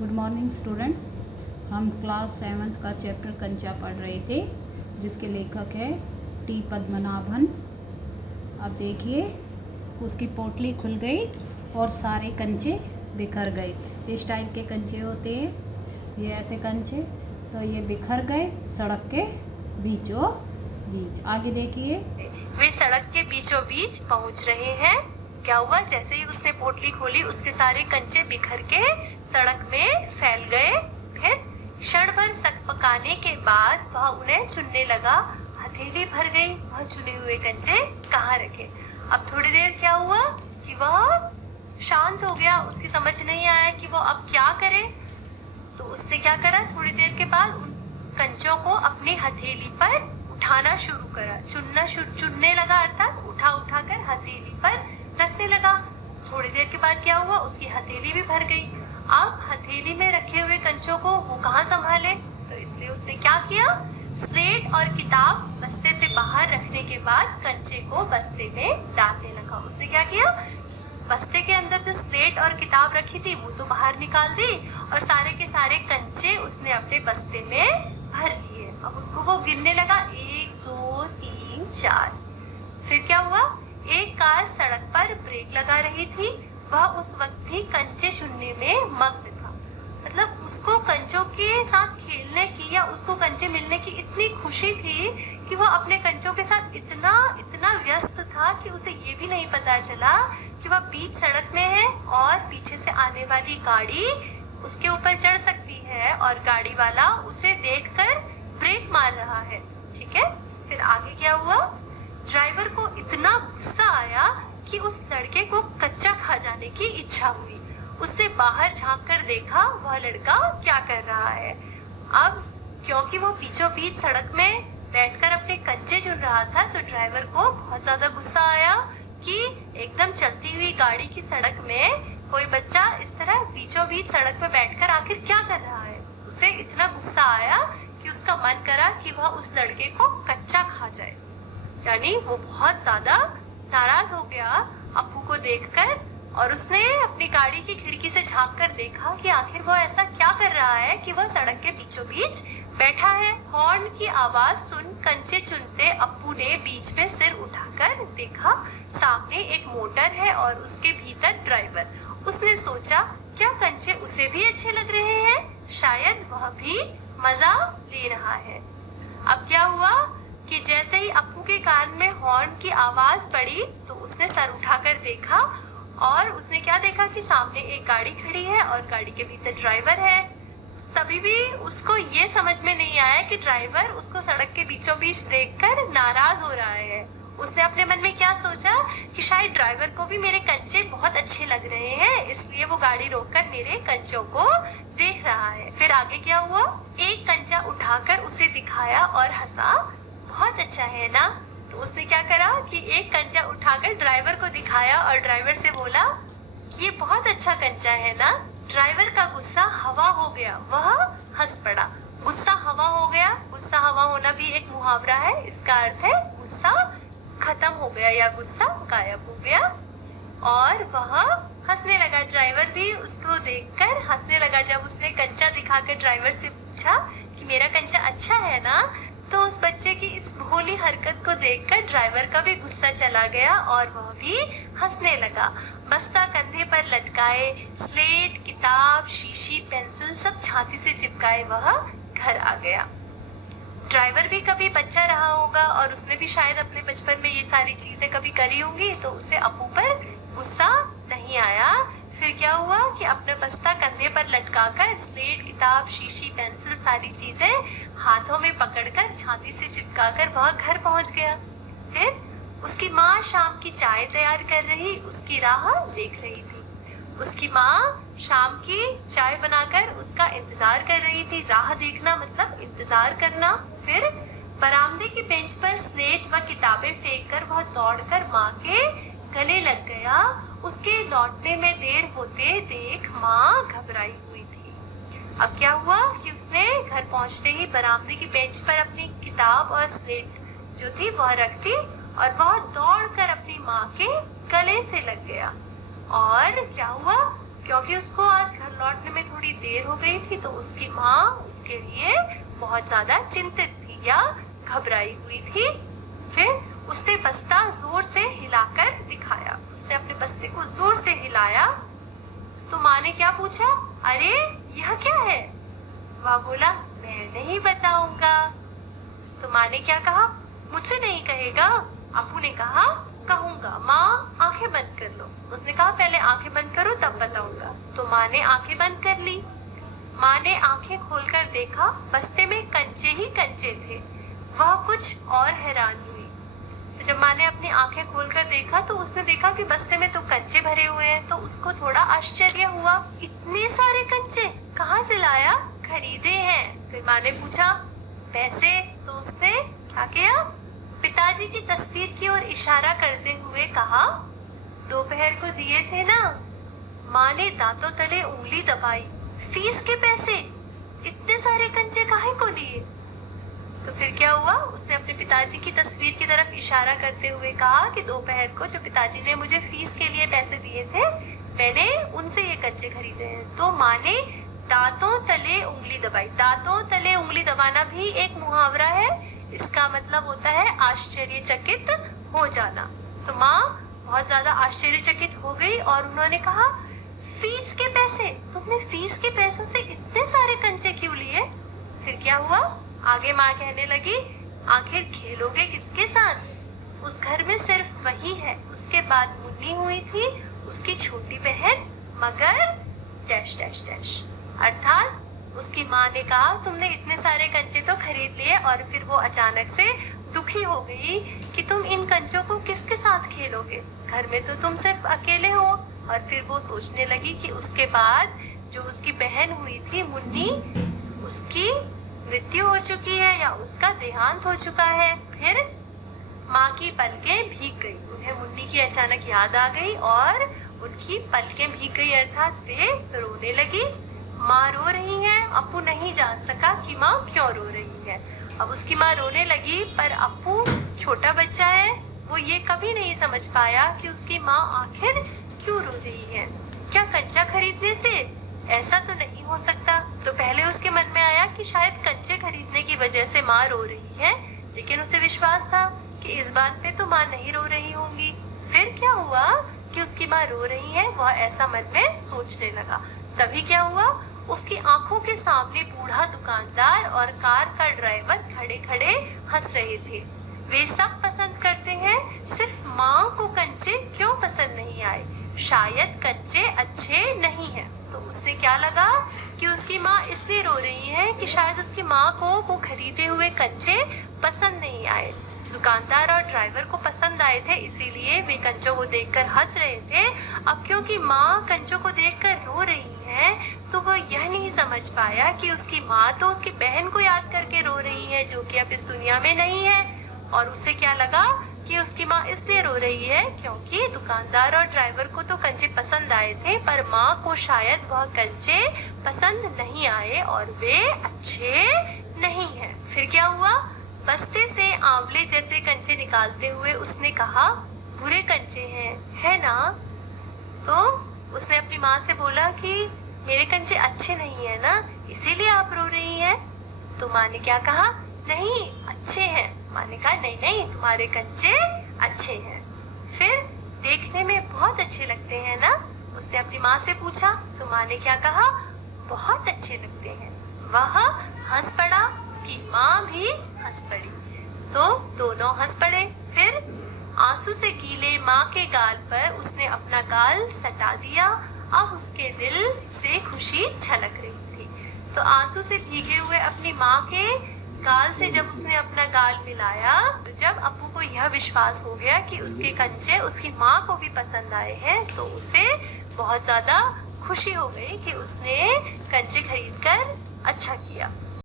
Good morning student. हम class 7th का chapter कंचा पढ़ रहे थे, जिसके लेखक है टी पद्मनाभन। अब देखिए, उसकी पोटली खुल गई और सारे कंचे बिखर गए। इस टाइप के कंचे होते हैं, ये ऐसे कंचे, तो ये बिखर गए सड़क के बीचों बीच। आगे देखिए, वे सड़क के बीचों बीच पहुंच रहे हैं। क्या हुआ? जैसे ही उसने पोटली खोली, उसके सारे कंचे बिखर के सड़क में फैल गए। फिर क्षण भर सकपकाने के बाद वह उन्हें चुनने लगा। हथेली भर गई, वह चुने हुए कंचे कहाँ रखे। अब थोड़ी देर क्या हुआ कि वह शांत हो गया। उसकी समझ नहीं आया कि वो अब क्या करे। तो उसने क्या करा, थोड़ी देर के बाद उन कंचों को अपनी हथेली पर उठाना शुरू करा। चुनने लगा, अर्थात उठा उठा कर हथेली पर रखने लगा। थोड़ी देर के बाद क्या हुआ, उसकी हथेली भी भर गई। अब हथेली में रखे हुए कंचों को वो कहाँ संभाले, तो इसलिए उसने क्या किया, स्लेट और किताब बस्ते से बाहर रखने के बाद कंचे को बस्ते में डालने लगा। उसने क्या किया, बस्ते के अंदर जो स्लेट और किताब रखी थी वो तो बाहर निकाल दी और सारे के सारे कंचे उसने अपने बस्ते में भर लिए। अब उनको वो गिनने लगा, 1 2 3 4। फिर क्या हुआ, एक कार सड़क पर ब्रेक लगा रही थी। वह उस वक्त भी कंचे चुनने में मग्न था। मतलब उसको कंचों के साथ खेलने की या उसको कंचे मिलने की इतनी खुशी थी कि वह अपने कंचों के साथ इतना इतना व्यस्त था कि उसे ये भी नहीं पता चला कि वह बीच सड़क में है और पीछे से आने वाली गाड़ी उसके ऊपर चढ़ सकती है और गाड़ी वाला उसे देखकर ब्रेक मार रहा है। ठीक है, फिर आगे क्या हुआ, ड्राइवर को इतना गुस्सा आया कि उस लड़के को कच्चा खा जाने की इच्छा हुई। उसने बाहर झांक कर देखा वह लड़का क्या कर रहा है। अब क्योंकि वो बीचों बीच सड़क में बैठकर अपने कंचे चुन रहा था, तो ड्राइवर को बहुत ज्यादा गुस्सा आया कि एकदम चलती हुई गाड़ी की सड़क में कोई बच्चा इस तरह बीचों बीच सड़क में बैठकर आखिर क्या कर रहा है। उसे इतना गुस्सा आया कि उसका मन करा कि वह उस लड़के को कच्चा खा जाए। यानी वो बहुत ज्यादा नाराज हो गया अप्पू को देखकर और उसने अपनी गाड़ी की खिड़की से झांक कर देखा कि आखिर वो ऐसा क्या कर रहा है कि वह सड़क के बीचों बीच बैठा है। हॉर्न की आवाज सुन कंचे चुनते अप्पू ने बीच में सिर उठाकर देखा। सामने एक मोटर है और उसके भीतर ड्राइवर। उसने सोचा, क्या कंचे उसे भी अच्छे लग रहे हैं? शायद वह भी मजा ले रहा है। अब क्या हुआ कि जैसे ही अप्पू के कान में हॉर्न की आवाज पड़ी तो उसने सर उठाकर देखा और उसने क्या देखा कि सामने एक गाड़ी खड़ी है और गाड़ी के भीतर ड्राइवर है। तभी भी उसको ये समझ में नहीं आया कि ड्राइवर उसको सड़क के बीचों बीच देखकर नाराज हो रहा है। उसने अपने मन में क्या सोचा कि शायद ड्राइवर को भी मेरे कंचे बहुत अच्छे लग रहे हैं, इसलिए वो गाड़ी रोककर मेरे कंचों को देख रहा है। फिर आगे क्या हुआ, एक कंचा उठाकर उसे दिखाया और हंसा। बहुत अच्छा है ना? तो उसने क्या करा कि एक कंचा उठाकर ड्राइवर को दिखाया और ड्राइवर से बोला, ये बहुत अच्छा कंचा है ना? ड्राइवर का गुस्सा हवा हो गया, वह हंस पड़ा। गुस्सा हवा हो गया, गुस्सा हवा होना भी एक मुहावरा है। इसका अर्थ है गुस्सा खत्म हो गया या गुस्सा गायब हो गया और वह हंसने लगा। ड्राइवर भी उसको देखकर हंसने लगा। जब उसने कंचा दिखाकर ड्राइवर से पूछा कि मेरा कंचा अच्छा है ना, तो उस बच्चे की इस भोली हरकत को देखकर ड्राइवर का भी गुस्सा चला गया और वह भी हंसने लगा। बस्ता कंधे पर लटकाए, स्लेट, किताब, शीशी, पेंसिल सब छाती से चिपकाए वह घर आ गया। ड्राइवर भी कभी बच्चा रहा होगा और उसने भी शायद अपने बचपन में ये सारी चीजें कभी करी होंगी, तो उसे अप्पू पर गुस्सा नहीं आया। फिर क्या हुआ कि अपना बस्ता कंधे पर लटकाकर स्लेट, किताब, शीशी, पेंसिल सारी चीजें हाथों में पकड़कर छाती से चिपकाकर वह घर पहुंच गया। फिर उसकी माँ शाम की चाय तैयार कर रही उसकी राह देख रही थी। उसकी माँ शाम की चाय बनाकर उसका इंतजार कर रही थी। राह देखना मतलब इंतजार करना। फिर बरामदे की बेंच पर स्लेट व किताबें फेंककर वह दौड़कर माँ के गले लग गया। उसके लौटने में देर होते देख माँ घबराई हुई थी। अब क्या हुआ कि उसने घर पहुंचते ही बरामदे की बेंच पर अपनी किताब और स्लेट जो थी वह रख दी और वह दौड़कर अपनी माँ के गले से लग गया। और क्या हुआ क्योंकि उसको आज घर लौटने में थोड़ी देर हो गई थी, तो उसकी माँ उसके लिए बहुत ज्यादा चिंतित थी या घबराई हुई थी। फिर उसने बस्ता जोर से हिलाकर दिखाया। उसने अपने बस्ते को जोर से हिलाया तो माँ ने क्या पूछा, अरे यह क्या है? वह बोला, मैं नहीं बताऊंगा। तो माँ ने क्या कहा, मुझसे नहीं कहेगा? अप्पू ने कहा, कहूंगा। माँ आंखें बंद कर लो। उसने कहा, पहले आंखें बंद करो तब बताऊंगा। तो माँ ने आंखें बंद कर ली। माँ ने आंखें खोलकर देखा, बस्ते में कंचे ही कंचे थे। वह कुछ और हैरान हुई। जब माँ ने अपनी आंखें खोलकर देखा तो उसने देखा कि बस्ते में तो कंचे भरे हुए हैं। तो उसको थोड़ा आश्चर्य हुआ, इतने सारे कंचे कहाँ से लाया? खरीदे हैं। फिर माँ ने पूछा, पैसे? तो उसने क्या किया, पिताजी की तस्वीर की ओर इशारा करते हुए कहा, दोपहर को दिए थे ना? माँ ने दांतों तले उंगली दबाई। फीस के पैसे? इतने सारे कंचे काहे को लिए? तो फिर क्या हुआ, उसने अपने पिताजी की तस्वीर की तरफ इशारा करते हुए कहा कि दोपहर को जो पिताजी ने मुझे फीस के लिए पैसे दिए थे, मैंने उनसे ये कंचे खरीदे हैं। तो माँ ने दांतों तले उंगली दबाई। दांतों तले उंगली दबाना भी एक मुहावरा है। इसका मतलब होता है आश्चर्यचकित हो जाना। तो माँ बहुत ज्यादा आश्चर्यचकित हो गई और उन्होंने कहा, फीस के पैसे? तुमने फीस के पैसों से इतने सारे कंचे क्यों लिए? फिर क्या हुआ, आगे माँ कहने लगी, आखिर खेलोगे किसके साथ? उस घर में सिर्फ वही है। उसके बाद मुन्नी हुई थी, उसकी छोटी बहन, मगर डैश डैश डैश। अर्थात उसकी माँ ने कहा, तुमने इतने सारे कंचे तो खरीद लिए। और फिर वो अचानक से दुखी हो गई कि तुम इन कंचों को किसके साथ खेलोगे? घर में तो तुम सिर्फ अकेले हो। और फिर वो सोचने लगी कि उसके बाद जो उसकी बहन हुई थी मुन्नी, उसकी मृत्यु हो चुकी है या उसका देहांत हो चुका है। फिर माँ की पलकें भीग गई। उन्हें मुन्नी की अचानक याद आ गई और उनकी पलकें भीग गई, अर्थात वे रोने लगी। माँ रो रही है। अप्पू नहीं जान सका कि माँ क्यों रो रही है। अब उसकी माँ रोने लगी, पर अप्पू छोटा बच्चा है, वो ये कभी नहीं समझ पाया कि उसकी माँ आखिर क्यों रो रही है। क्या कंचा खरीदने से? ऐसा तो नहीं हो सकता। तो पहले उसके मन में आया कि शायद कंचे खरीदने की वजह से माँ रो रही है, लेकिन उसे विश्वास था कि इस बात पे तो माँ नहीं रो रही होंगी। फिर क्या हुआ कि उसकी माँ रो रही है, वह ऐसा मन में सोचने लगा। तभी क्या हुआ, उसकी आंखों के सामने बूढ़ा दुकानदार और कार का ड्राइवर खड़े खड़े हंस रहे थे। वे सब पसंद करते हैं, सिर्फ माँ को कंचे क्यों पसंद नहीं आए? शायद कंचे अच्छे नहीं हैं। तो उसने क्या लगा कि उसकी माँ इसलिए रो रही है कि शायद उसकी माँ को वो खरीदे हुए कंचे पसंद नहीं आए। दुकानदार और ड्राइवर को पसंद आए थे, इसीलिए वे कंचों को देखकर हंस रहे थे। अब क्योंकि माँ कंचों को देखकर रो रही है, तो वो यह नहीं समझ पाया कि उसकी माँ तो उसकी बहन को याद करके रो रही है, जो कि अब इस दुनिया में नहीं है। और उसे क्या लगा कि उसकी माँ इसलिए रो रही है क्योंकि दुकानदार और ड्राइवर को तो कंचे पसंद आए थे, पर माँ को शायद वह कंचे पसंद नहीं आए और वे अच्छे नहीं हैं। फिर क्या हुआ, बस्ते से आंवले जैसे कंचे निकालते हुए उसने कहा, बुरे कंचे हैं, है ना? तो उसने अपनी माँ से बोला कि मेरे कंचे अच्छे नहीं है ना, इसीलिए आप रो रही हैं। तो माँ ने क्या कहा, नहीं अच्छे हैं। माँ ने कहा, नहीं नहीं, तुम्हारे कंचे अच्छे हैं। फिर देखने में बहुत अच्छे लगते हैं ना? उसने अपनी माँ से पूछा। तो माँ ने क्या कहा, बहुत अच्छे लगते हैं। वह हंस पड़ा, उसकी माँ भी हंस पड़ी, तो दोनों हंस पड़े। फिर आंसू से गीले माँ के गाल पर उसने अपना गाल सटा दिया। अब उसके दिल से खुशी छलक रही थी। तो आंसू से भीगे हुए अपनी माँ के गाल से जब उसने अपना गाल मिलाया, तो जब अप्पू को यह विश्वास हो गया कि उसके कंचे उसकी माँ को भी पसंद आए हैं, तो उसे बहुत ज्यादा खुशी हो गई कि उसने कंचे खरीदकर अच्छा किया।